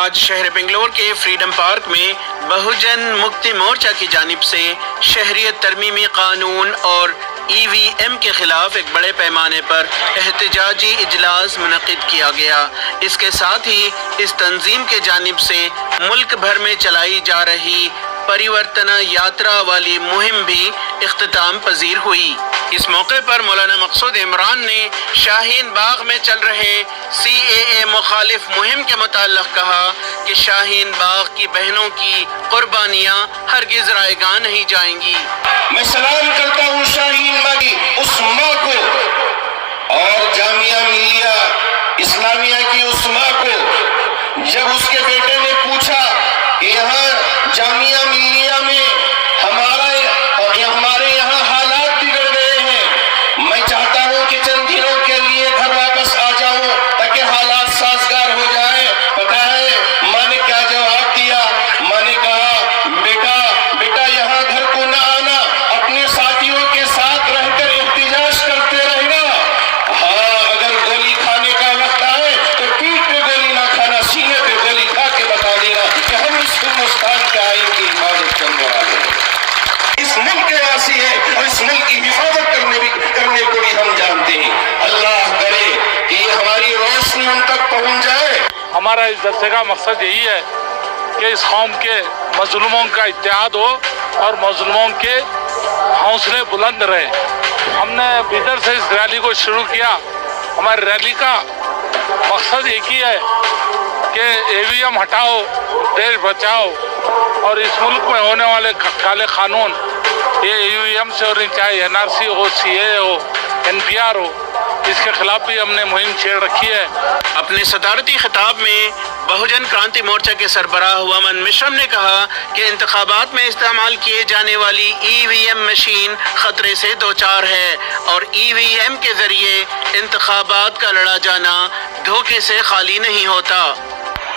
آج شہر بنگلور کے فریڈم پارک میں بہوجن مکتی مورچہ کی جانب سے شہریت ترمیمی قانون اور EVM کے خلاف ایک بڑے پیمانے پر احتجاجی اجلاس منعقد کیا گیا۔ اس کے ساتھ ہی اس تنظیم کے جانب سے ملک بھر میں چلائی جا رہی پریورتنا یاترا والی مہم بھی اختتام پذیر ہوئی۔ اس موقع پر مولانا مقصود عمران نے شاہین باغ میں چل رہے CAA مخالف مہم کے متعلق کہا کہ شاہین باغ کی بہنوں کی قربانیاں ہرگز رائے گاہ نہیں جائیں گی۔ میں سلام کرتا ہوں شاہین باغ کی اس ماں کو اور جامعہ ملیہ اسلامیہ کی اس ماں کو، جب اس کے بیٹے نے پوچھا کہ یہاں جامعہ ملیہ میں ہمارے یہاں حالات بگڑ گئے ہیں، میں چاہتا ہوں کہ چند دنوں کے لیے گھر واپس آ جاؤں تاکہ حالات سازگار ہو جائے۔ پتہ ہے ماں نے کیا جواب دیا؟ ماں نے کہا بیٹا یہاں گھر کو نہ آنا، اپنے ساتھیوں کے ساتھ رہ کر احتجاج کرتے رہنا۔ ہاں، اگر گولی کھانے کا وقت آئے تو پیٹھ پہ گولی نہ کھانا، سینے پہ گولی کھا کے بتا دینا کہ ہم اس ہندوستان کے آئین کی حفاظت کرنے والے ہیں، اس ملک کے واسی ہیں اور اس ملک کی حفاظت کرنے کو بھی ہم جانتے ہیں۔ اللہ کرے کہ یہ ہماری روشنی ان تک پہنچ جائے۔ ہمارا اس جلسے کا مقصد یہی ہے کہ اس قوم کے مظلوموں کا اتحاد ہو اور مظلوموں کے حوصلے بلند رہے۔ ہم نے بیدر سے اس ریلی کو شروع کیا۔ ہماری ریلی کا مقصد ایک ہی ہے کہ EVM ہٹاؤ، دیش بچاؤ، اور اس ملک میں ہونے والے کالے قانون، یہ EVM سے، اور چاہے NRC ہو، CAA ہو، NPR ہو، اس کے خلاف بھی ہم نے مہم چھیڑ رکھی ہے۔ اپنے صدارتی خطاب میں بہوجن کرانتی مورچہ کے سربراہ وامن مشرم نے کہا کہ انتخابات میں استعمال کیے جانے والی EVM مشین خطرے سے دوچار ہے اور EVM کے ذریعے انتخابات کا لڑا جانا دھوکے سے خالی نہیں ہوتا۔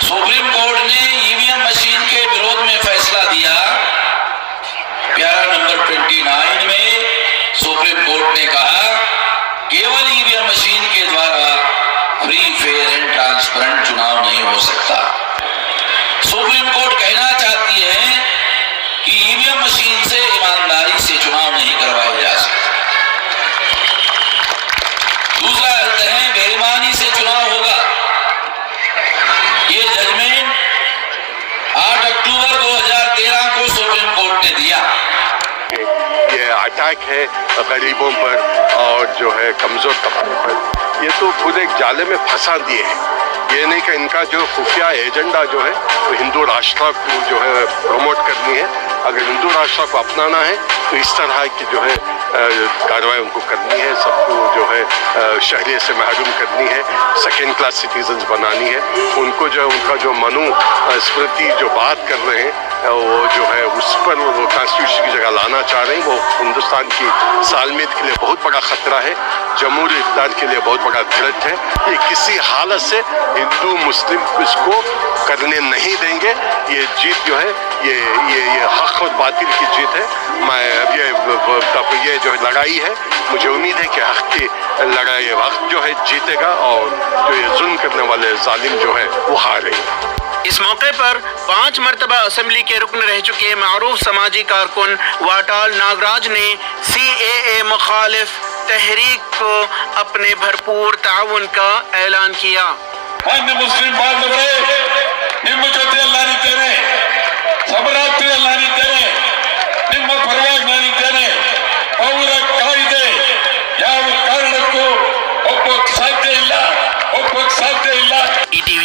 سپریم کورٹ نے EVM مشین کے وروਧ میں فیصلہ دیا۔ پیارا نمبر 29 میں سپریم کورٹ نے کہا کیول EVM مشین کے دوارا فری، فیئر اینڈ ٹرانسپیرنٹ چناؤ نہیں ہو سکتا۔ سپریم کورٹ کہنا چاہتی ہے کہ EVM مشین سے ایمانداری سے چناؤ نہیں کروائے جا سکتے۔ دوسرا عرض ہے بے ایمانی سے چناؤ ہوگا۔ یہ ججمنٹ 8 اکتوبر 2013 کو سپریم کورٹ نے دیا۔ یہ اٹیک ہے غریبوں پر اور جو ہے کمزور طبقے پر، یہ تو پورے ایک جالے میں پھنسا دیے ہیں۔ یہ نہیں کہ ان کا جو خفیہ ایجنڈا جو ہے وہ ہندو راشٹر کو جو ہے پروموٹ کرنی ہے۔ اگر ہندو راشٹر کو اپنانا ہے تو اس طرح کی جو ہے کارروائی ان کو کرنی ہے، سب کو جو ہے شہریت سے محروم کرنی ہے، سیکنڈ کلاس سٹیزنز بنانی ہے۔ ان کو جو ہے ان کا جو منو اسمرتی جو بات کر رہے ہیں وہ جو ہے اس پر وہ کانسٹیٹیوشن کی جگہ لانا چاہ رہے ہیں، وہ ہندوستان کی سالمیت کے لیے بہت بڑا خطرہ ہے، جمہوری اقتدار کے لیے بہت بڑا تھریٹ ہے۔ یہ کسی حالت سے ہندو مسلم اس کو کرنے نہیں دیں گے۔ یہ جیت جو ہے یہ حق اور باطل کی جیت ہے۔ یہ جو لڑائی ہے، مجھے امید ہے کہ حق کی لڑائی وقت جو ہے جیتے گا اور جو یہ ظلم کرنے والے ظالم جو ہے وہ ہاریں گے۔ اس موقع پر 5 مرتبہ اسمبلی کے رکن رہ چکے معروف سماجی کارکن واٹال ناگراج نے CAA مخالف تحریک کو اپنے بھرپور تعاون کا اعلان کیا۔ مسلم ಬಾಂಧವರೇ, ನಿಮ್ಮ ಜೊತೆ ನಾನಿದ್ದೇನೆ, ಸಮರಾತ್ರಿಯಲ್ಲಿ ನಾನಿದ್ದೇನೆ, ನಿಮ್ಮ ಪರವಾಗಿ ನಾನಿದ್ದೇನೆ। ಅವರ ಕಾಯ್ದೆ ಯಾವ ಕಾರಣಕ್ಕೂ ಒಪ್ಪೋಕೆ ಸಾಧ್ಯ ಇಲ್ಲ। ETV